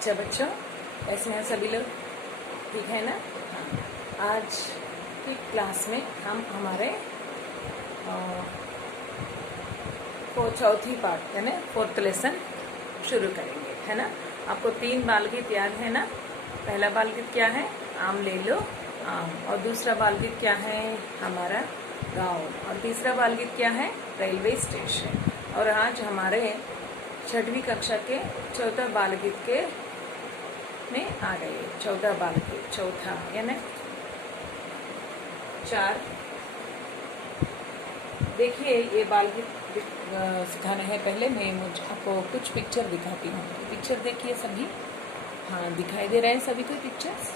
अच्छा बच्चों, कैसे हैं सभी लोग? ठीक है ना? हाँ। आज की क्लास में हम हमारे चौथी पार्ट यानी फोर्थ लेसन शुरू करेंगे, है ना? आपको 3 बाल गीत याद है ना? पहला बाल गीत क्या है? आम ले लो आम। और दूसरा बाल गीत क्या है? हमारा गाँव। और तीसरा बाल गीत क्या है? Railway station. और आज हमारे 6वीं कक्षा के चौथा बाल गीत के में आ गए। चौथा बाल गीत, चौथा यानी 4। देखिए, ये बाल गीत सिखाना है। पहले मैं आपको कुछ पिक्चर दिखाती हूँ। पिक्चर देखिए सभी। हाँ, दिखाई दे रहे हैं सभी को पिक्चर्स।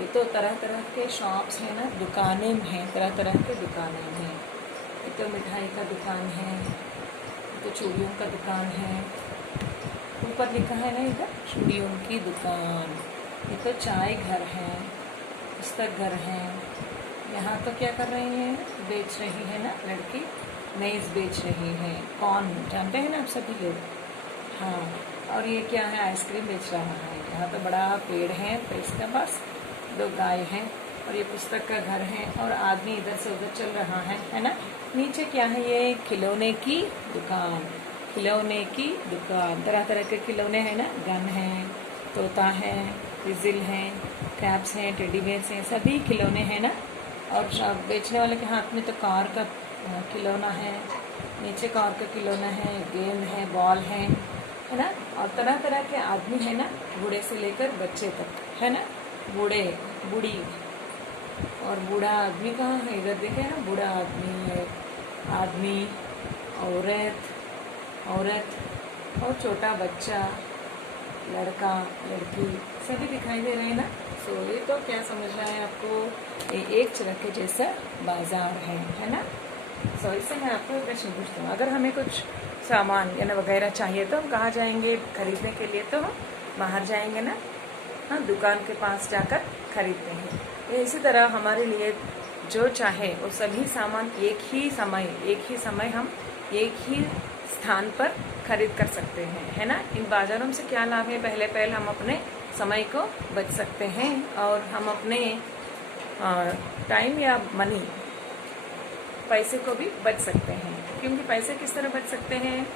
ये तो तरह तरह के शॉप्स हैं ना, दुकानें हैं, तरह तरह के दुकानें हैं। ये तो मिठाई का दुकान है, ये तो चूड़ियों का दुकान है। ऊपर लिखा है ना इधर चूड़ियों की दुकान। ये तो चाय घर है, पुस्तक घर है। यहाँ तो क्या कर रही हैं? बेच रही है ना लड़की, मेज़ बेच रही है। कौन जानते हैं ना आप सभी लोग? हाँ। और ये क्या है? आइसक्रीम बेच रहा है। यहाँ तो बड़ा पेड़ है, पेड़ के पास 2 गाय हैं। और ये पुस्तक का घर है और आदमी इधर से उधर चल रहा है ना? नीचे क्या है? ये खिलौने की दुकान। खिलौने की दुकान, तरह तरह के खिलौने हैं ना, गन है, तोता है, विजिल है, कैप्स हैं, टेडी बेयर्स हैं, सभी खिलौने हैं ना। और बेचने वाले के हाथ में तो कार का खिलौना है, नीचे कार का खिलौना है, गेंद है, बॉल है ना। और तरह तरह के आदमी है ना, बूढ़े से लेकर बच्चे तक, है ना। बूढ़े, बूढ़ी और बूढ़ा आदमी कहाँ है? इधर देखे ना, बूढ़ा आदमी है, आदमी, औरत और छोटा बच्चा, लड़का, लड़की, सभी दिखाई दे रहे हैं ना। सो ये तो क्या समझ रहा है आपको? ये एक तरह के जैसा बाजार है ना। सो इससे मैं आपको एक प्रश्न पूछता हूँ, अगर हमें कुछ सामान या वगैरह चाहिए तो हम कहाँ जाएंगे खरीदने के लिए? तो हम बाहर जाएंगे ना। हाँ, दुकान के पास जाकर खरीदते हैं। इसी तरह हमारे लिए जो चाहे वो सभी सामान एक ही समय हम एक ही स्थान पर खरीद कर सकते हैं, है ना। इन बाज़ारों से क्या लाभ है? पहले हम अपने समय को बच सकते हैं और हम अपने टाइम या मनी, पैसे को भी बच सकते हैं। क्योंकि पैसे किस तरह बच सकते हैं?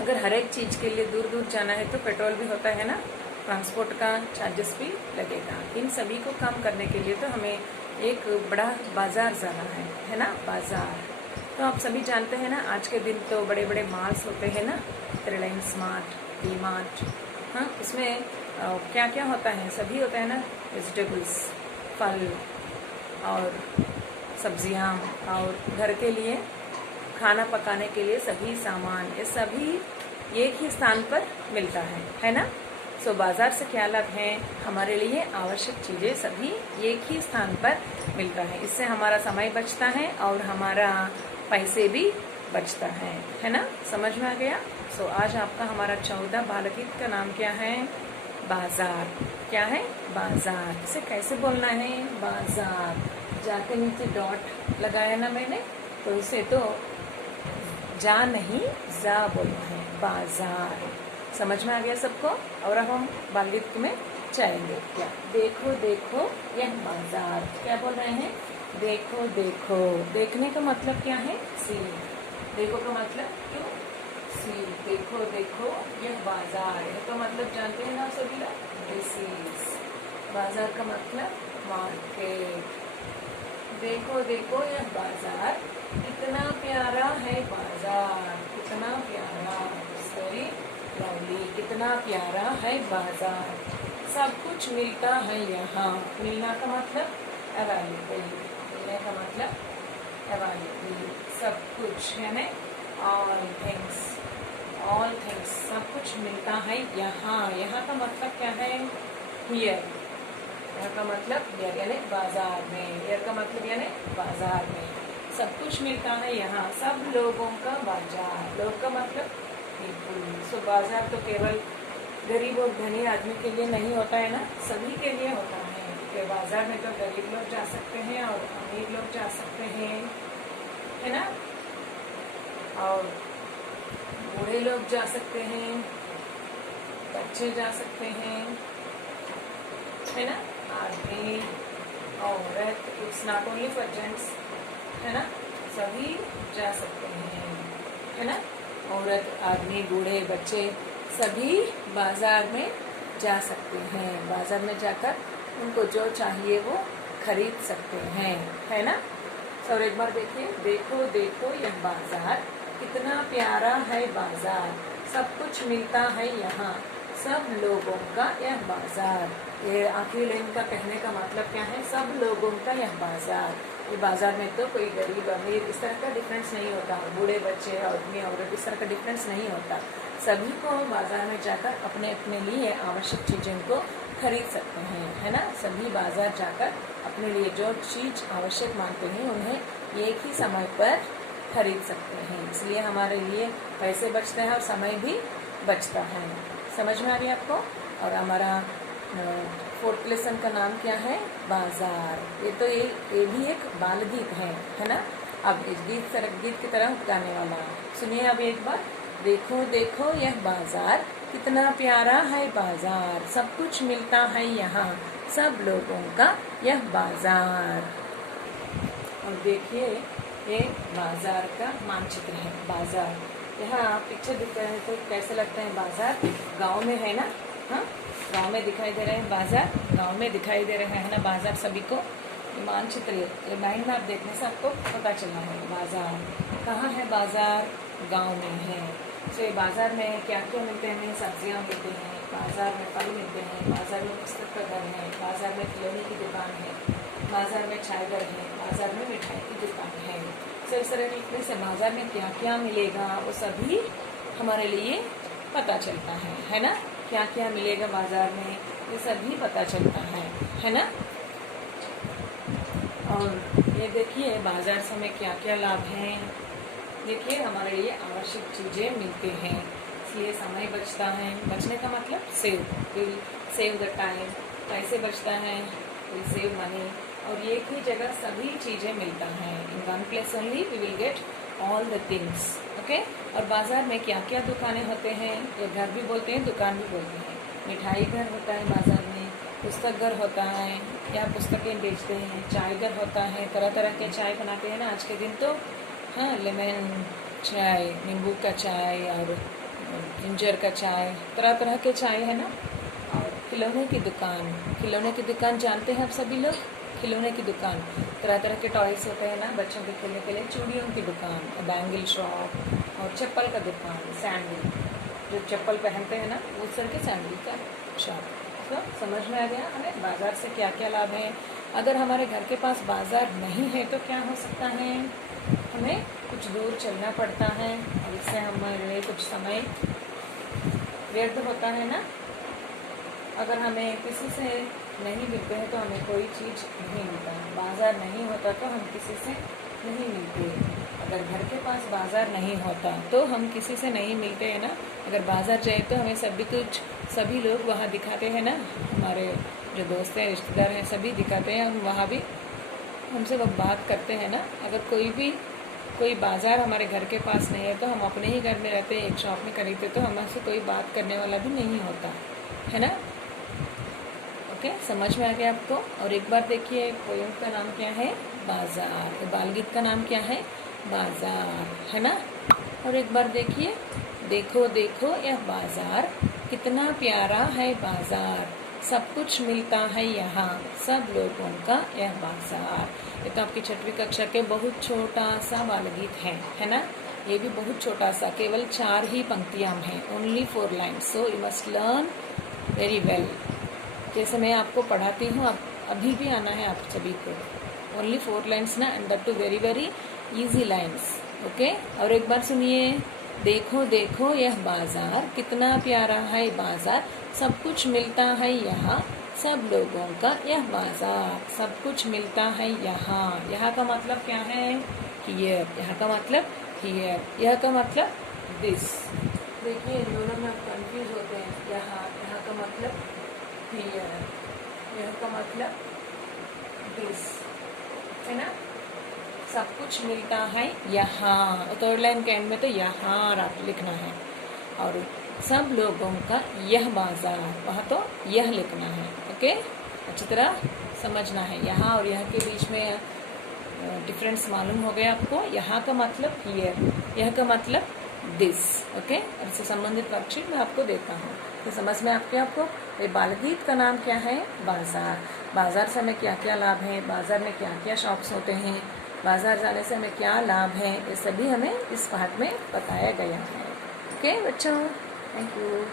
अगर हर एक चीज़ के लिए दूर दूर जाना है तो पेट्रोल भी होता है ना, ट्रांसपोर्ट का चार्जेस भी लगेगा। इन सभी को कम करने के लिए तो हमें एक बड़ा बाज़ार जाना है ना, बाज़ार। तो आप सभी जानते हैं ना, आज के दिन तो बड़े बड़े मॉल्स होते हैं ना, रिलायंस मार्ट, डी मार्ट। हाँ, उसमें क्या क्या होता है? सभी होता है ना, वेजिटेबल्स, फल और सब्जियाँ, और घर के लिए खाना पकाने के लिए सभी सामान, ये सभी एक ही स्थान पर मिलता है ना। सो बाज़ार से क्या लाभ है? हमारे लिए आवश्यक चीज़ें सभी एक ही स्थान पर मिलता है। इससे हमारा समय बचता है और हमारा पैसे भी बचता है ना। समझ में आ गया? सो आज आपका हमारा 14 बाल गीत का नाम क्या है? बाजार। क्या है? बाजार। इसे कैसे बोलना है? बाजार। जाके नीचे डॉट लगाया ना मैंने, तो इसे तो जा नहीं, जा बोलना है, बाजार। समझ में आ गया सबको? और अब हम बाल गीत में जाएंगे। क्या? देखो देखो यह बाजार। क्या बोल रहे हैं? देखो देखो। देखने का मतलब क्या है? सी। देखो का मतलब क्यों? सी। देखो देखो यह बाजार। यह तो मतलब जानते हैं ना सभी लोग, दिस इज। बाजार का मतलब मार्केट। देखो देखो यह बाजार, कितना प्यारा है बाजार, कितना प्यारा, सॉरी लवली, कितना प्यारा है बाजार। सब कुछ मिलता है यहाँ। मिलना का मतलब अवेलेबल, मिलने का मतलब अवेलेबल, सब कुछ है ना। ऑल थिंग्स, सब कुछ मिलता है यहाँ। यहाँ का मतलब क्या है? हियर। यहाँ का मतलब हियर यानी बाजार में। हियर का मतलब यानी बाजार में सब कुछ मिलता है यहाँ। सब लोगों का बाजार। लोग का मतलब पीपुल। सो बाजार तो केवल गरीब और धनी आदमी के लिए नहीं होता है ना, सभी के लिए होता है। कि बाजार में तो गरीब लोग जा सकते हैं और अमीर लोग जा सकते हैं, है ना। और बूढ़े लोग जा सकते हैं, बच्चे जा सकते हैं, है ना, आदमी, औरत, it's not only for gents, है ना, सभी जा सकते हैं, है ना, औरत, आदमी, बूढ़े, बच्चे सभी बाजार में जा सकते हैं। बाजार में जाकर उनको जो चाहिए वो खरीद सकते हैं, है ना। और एक बार देखिए, देखो देखो यह बाजार कितना प्यारा है बाजार, सब कुछ मिलता है यहाँ, सब लोगों का यह बाजार। ये आखिरी लाइन का कहने का मतलब क्या है, सब लोगों का यह बाजार। ये बाजार में तो कोई गरीब अमीर इस तरह का डिफरेंस नहीं होता, बूढ़े बच्चे आदमी औरत इस तरह का डिफरेंस नहीं होता। सभी को बाजार में जाकर अपने अपने लिए आवश्यक चीज़ों को खरीद सकते हैं, है ना। सभी बाजार जाकर अपने लिए जो चीज़ आवश्यक मानते हैं उन्हें एक ही समय पर खरीद सकते हैं। इसलिए हमारे लिए पैसे बचते हैं और समय भी बचता है। समझ में आ रही है आपको। और हमारा फोर्थ लेसन का नाम क्या है, बाजार। ये तो ये भी एक बाल गीत है ना। अब इस गीत की तरह गाने वाला सुनिए अब एक बार। देखो देखो यह बाजार कितना प्यारा है बाजार, सब कुछ मिलता है यहाँ, सब लोगों का यह बाजार। और देखिए ये बाजार का मानचित्र है। बाजार यहाँ पिक्चर दिख रहे हैं तो कैसे लगता है, बाजार गांव में है ना। हाँ, गांव में दिखाई दे रहे हैं बाजार, गांव में दिखाई दे रहे हैं ना बाजार सभी को। मानचित्र ये माइंड मैप देखने से आपको पता चलना है बाजार कहाँ है। बाजार गांव में है। तो बाजार में क्या क्या मिलते हैं, सब्जियां मिलते हैं, बाजार में फल मिलते हैं, बाजार में पुस्तक का घर है, बाजार में खिलौने की दुकान है, बाजार में चाय घर है, बाजार में मिठाई की दुकान है। तो इस तरह लिखने से बाजार में क्या क्या मिलेगा वो सभी हमारे लिए पता चलता है ना। क्या क्या मिलेगा बाजार में ये सभी पता चलता है ना। और ये देखिए बाजार से हमें क्या क्या लाभ हैं। देखिए हमारे लिए आवश्यक चीज़ें मिलती हैं, इसलिए समय बचता है। बचने का मतलब सेव द टाइम, पैसे बचता है, विल सेव मनी। और एक ही जगह सभी चीज़ें मिलता है। In one place only we will get all the things, okay. और बाजार में क्या क्या दुकानें होते हैं, ये घर भी बोलते हैं दुकान भी बोलते हैं। मिठाई घर होता है बाजार में, पुस्तक घर होता है, या पुस्तकें बेचते हैं, चाय घर होता है, तरह तरह के चाय बनाते हैं ना आज के दिन तो। हाँ, लेमन चाय, नींबू का चाय और जिंजर का चाय, तरह तरह के चाय है ना। और खिलौने की दुकान जानते हैं आप सभी लोग। खिलौने की दुकान, तरह तरह के टॉयस होते हैं ना बच्चों के खेलने के लिए। चूड़ियों की दुकान, बैंगल शॉप और चप्पल का दुकान, सैंडल, जो चप्पल पहनते हैं ना उस तरह के सैंडल का शॉप। तो समझ में आ गया हमें बाजार से क्या क्या लाभ है। अगर हमारे घर के पास बाजार नहीं है तो क्या हो सकता है, हमें कुछ दूर चलना पड़ता है और इससे हमारे लिए कुछ समय व्यर्थ होता है ना। अगर हमें किसी से नहीं मिलते हैं तो हमें कोई चीज़ नहीं मिलता। बाजार नहीं होता तो हम किसी से नहीं मिलते। अगर घर के पास बाजार नहीं होता तो हम किसी से नहीं मिलते हैं ना। अगर बाजार जाए तो हमें सभी लोग वहाँ दिखाते हैं ना, हमारे जो दोस्त हैं रिश्तेदार हैं सभी दिखाते हैं, हम वहाँ भी हमसे वो बात करते हैं ना। अगर कोई बाजार हमारे घर के पास नहीं है तो हम अपने ही घर में रहते हैं, एक शॉप में खरीदते तो हमसे कोई बात करने वाला भी नहीं होता है ना। ओके, समझ में आ गया आपको। और एक बार देखिए पोयम का नाम क्या है, बाजार। बालगीत का नाम क्या है, बाजार, है ना। और एक बार देखिए, देखो देखो यह बाजार कितना प्यारा है बाजार, सब कुछ मिलता है यहाँ, सब लोगों का यह बाजार। ये तो आपकी 6वीं कक्षा के बहुत छोटा सा बालगीत है ना। ये भी बहुत छोटा सा, केवल 4 ही पंक्तियां हैं, only 4 lines. So you must learn very well. जैसे मैं आपको पढ़ाती हूँ अभी भी आना है आप सभी को। ओनली 4 लाइन्स ना, and that too very very easy lines, okay. और एक बार सुनिए, देखो देखो यह बाजार कितना प्यारा है बाजार, सब कुछ मिलता है यहाँ, सब लोगों का यह बाजार, सब कुछ मिलता है यहाँ। यहाँ का मतलब क्या है, हियर। यहाँ का मतलब हियर, यह का मतलब दिस। देखिए दोनों में आप कंफ्यूज होते हैं। यहाँ का मतलब हियर, यह का मतलब दिस, है ना। सब कुछ मिलता है यहाँ। 3rd लाइन के एंड में तो यहाँ लिखना है। और सब लोगों का यह बाजार, वहाँ तो यह लिखना है। ओके, अच्छी तरह समझना है। यहाँ और यह के बीच में डिफरेंस मालूम हो गया आपको। यहाँ का मतलब हियर, यह का मतलब दिस। ओके, और इससे संबंधित वर्कशीट मैं आपको देता हूँ तो समझ में आपको ये बालगीत का नाम क्या है? बाजार। बाजार से हमें क्या क्या लाभ है, बाजार में क्या क्या शॉप्स होते हैं, बाजार जाने से हमें क्या लाभ है, ये सभी हमें इस पाठ में बताया गया है। ओके बच्चों, थैंक यू।